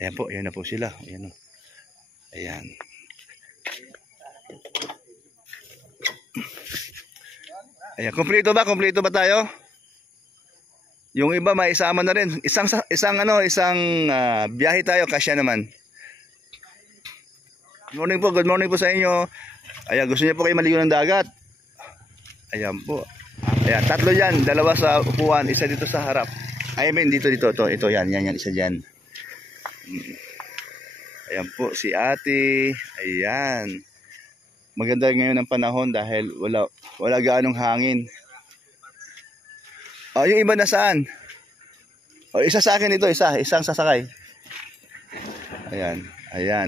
Ayan po, ayan na po sila. Ayan o. Ayan. Ayan, kumpleto ba? Kumpleto ba tayo? Yung iba may isama na rin. Isang biyahe tayo, kasya naman. Good morning po sa inyo. Ayan, gusto niyo po kayo maligo ng dagat? Ayan po. Ayan, tatlo yan. Dalawa sa upuan, isa dito sa harap. I mean, dito. Ito, yan, isa dyan. Ayan po, si ate. Ayan. Maganda ngayon ang panahon dahil wala gaanong hangin. Oh, yung iba na saan? Oh, isa sa akin ito, isang sasakay. Ayan.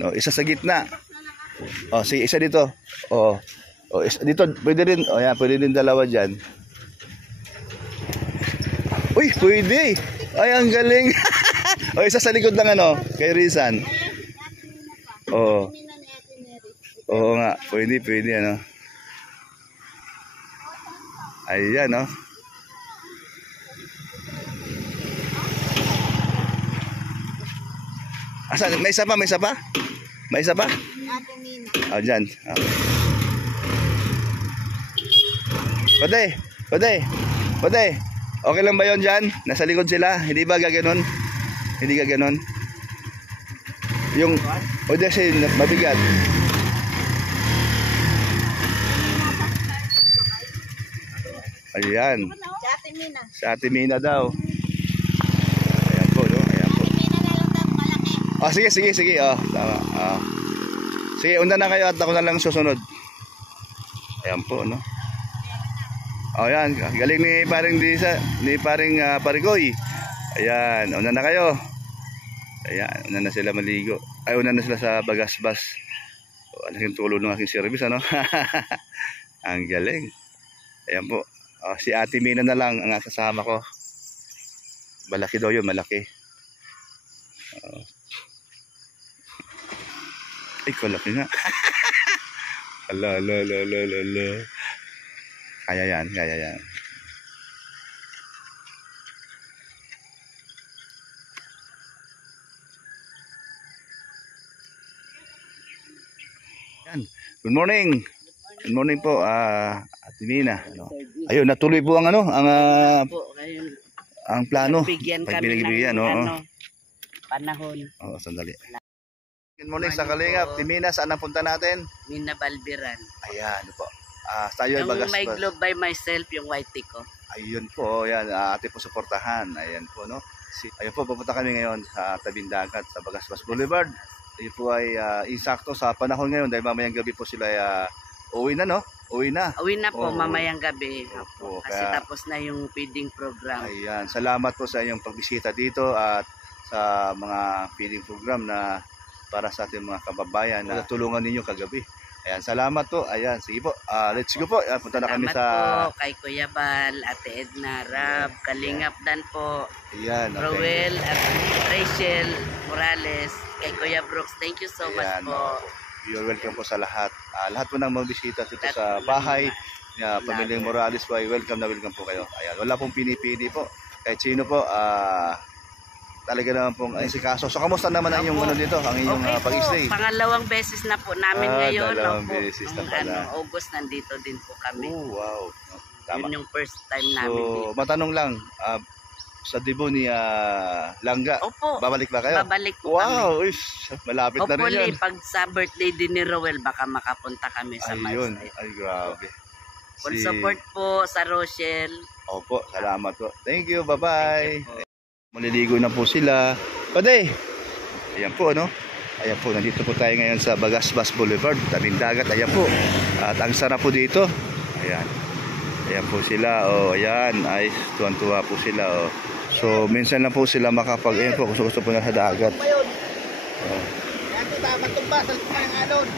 Oh, isa sa gitna. Oh, sige, isa dito. Oh, isa dito, pwede rin. Oh, yan, pwede din dalawa diyan. Uy, pwede. Ay, ang galing. Oh, isa sa likod ng kay Rizan. Oh. Oo nga, pwede Ayan, oh. Asan? May isa pa? Oh, dyan. Oh. Pwede. Okay lang ba yun dyan? Nasa likod sila? Hindi ba gaganon? Hindi gaganon? Yung, o kasi mabigat. Ayan. Sa Ate Mina daw. Ayan po, no? Ayan po. Oh, sige. Oh, tama. Oh. Sige, una na kayo at ako na lang susunod. Ayan po, no? Oh, ayan. Galing ni paring Parigoy. Ayan, una na kayo. Ayan, una na sila maligo. Ay, una na sila sa bagasbas. Oh, ano yung tulo ng aking service, ano? Ang galing. Ayan po. Oh, si Ate Mina na lang ang kasama ko. Malaki daw yun, malaki. Oh. Ay, kalaki nga. Ala. Kaya yan. Yan. Good morning po, Ate Mina. Ayun, natuloy po ang ang plano. Pagbigyan ng panahon. Oh, sandali. Good morning sa Kalingap. Ate Mina, saan ang punta natin? Mina Balbiran. Ayan po. Tayo yung My Globe by Myself, yung white ko. Ayun po, yan. Ate po suportahan. Ayan po, no? Ayun po, pupunta kami ngayon sa tabing dagat sa Bagasbas Boulevard. Ayun po ay insakto sa panahon ngayon dahil mamayang gabi po sila uwi na, no? Uwi na po, mamayang gabi. Opo, kasi tapos na yung feeding program. Ayan, salamat po sa inyong pagbisita dito at sa mga feeding program na para sa ating mga kababayan na tulungan ninyo kagabi. Ayan, salamat po. Ayan, sige po. Let's go po. Ayan, punta na kami sa... Salamat po kay Kuya Bal, Ate Edna, Rab, Kalingap Dan po. Ayan, okay. Rowel at Rachel Morales, kay Kuya Brooks. Thank you so much po. You're welcome po sa lahat. Lahat po nang magbisita dito sa bahay Pamilyang Morales po ay welcome po kayo. Ayan, wala pong pinipili po. Kahit sino po, talaga naman pong asikaso. So kamusta naman ang inyong dito, ang inyong pag-stay? Pangalawang beses na po namin ngayon. Dalawang beses na pala. August nandito din po kami. Oh, wow. Tama. Yun yung first time namin dito. Matanong lang, sa debut ni Langga, babalik ba kayo? Babalik po kami. Wow, malapit na rin yan. Pag sa birthday din ni Rowel, baka makapunta kami sa Ayun, ay grabe. Full support po sa Rochelle. Opo, salamat po. Thank you, bye-bye. Maliligo na po sila. Pwede. Ayan po, no? Ayan po, nandito po tayo ngayon sa Bagasbas Boulevard, tabing dagat. Ayan po. At ang sarap po dito. Ayan. Ayan po sila. Oh, ayan. Ay, tuwan-tuwa po sila. Oh. So, minsan lang po sila ayan po, gusto po na sa dagat. Oh. Ayan po, dapat tumba sa likod ng alon.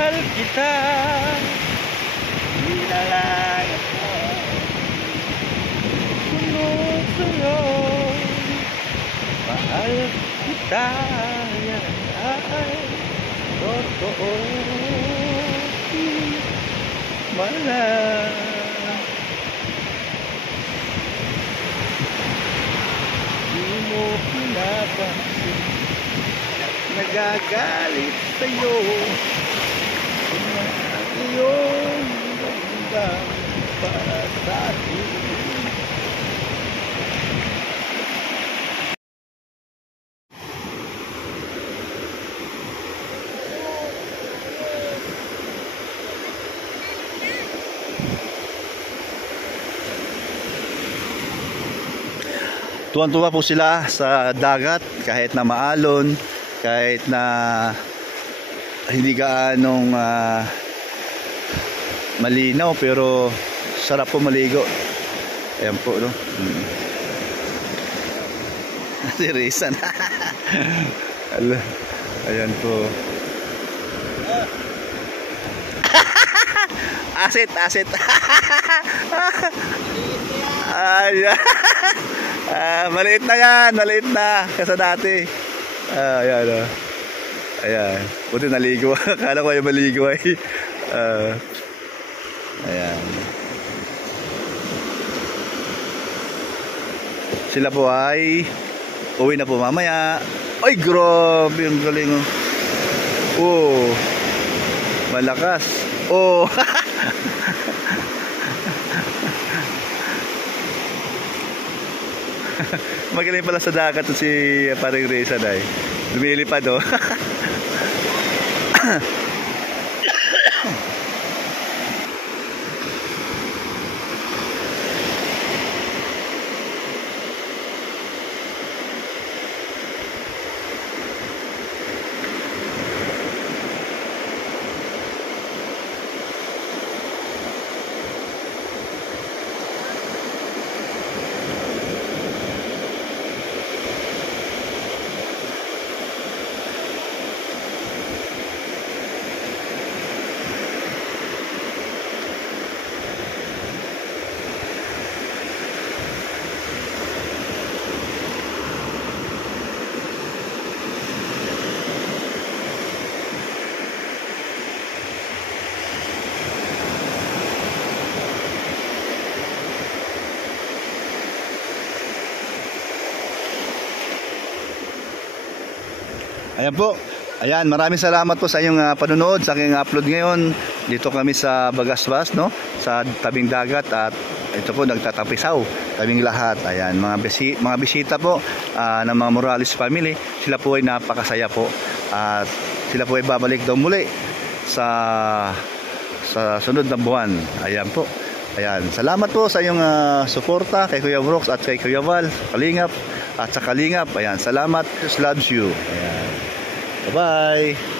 mahal kita. Di na lang ako sunod-sunod. Mahal kita, yan ay totoo. Mahal. Di mo pinapansin, nagagalit sa'yo ang iyong damdamin para sa akin. Tuwan-tuwa po sila sa dagat kahit na maalon, kahit na hindi gaanong malinaw, pero sarap po maligo. Ayan po, no? Si Rizan. Ayan po. Asit. Ayan. Maliit na yan, maliit na kasa dati. Ayan, ayan. Buti naligo. Akala ko yung maligo ay. Ayan. Sila po ay uwi na po mamaya. Ay, grabe, ang galing. Oh, malakas. Oh. Magaling pala sa dagat to si paring Rizan ay. Lumilipad, oh. Ayan po. Ayan, maraming salamat po sa inyong panonood sa aking upload ngayon. Dito kami sa Bagasbas, no? Sa tabing dagat, at ito po nagtatapisaw kaming lahat. Ayan, mga bisita po ng mga Morales family. Sila po ay napakasaya po. At sila po ay babalik daw muli sa sunod na buwan. Ayan po. Ayan, salamat po sa iyong suporta kay Kuya Brooks at kay Kuya Val, Kalingap at sa Kalingap. Ayan, salamat. Just loves you. Ayan. Bye-bye.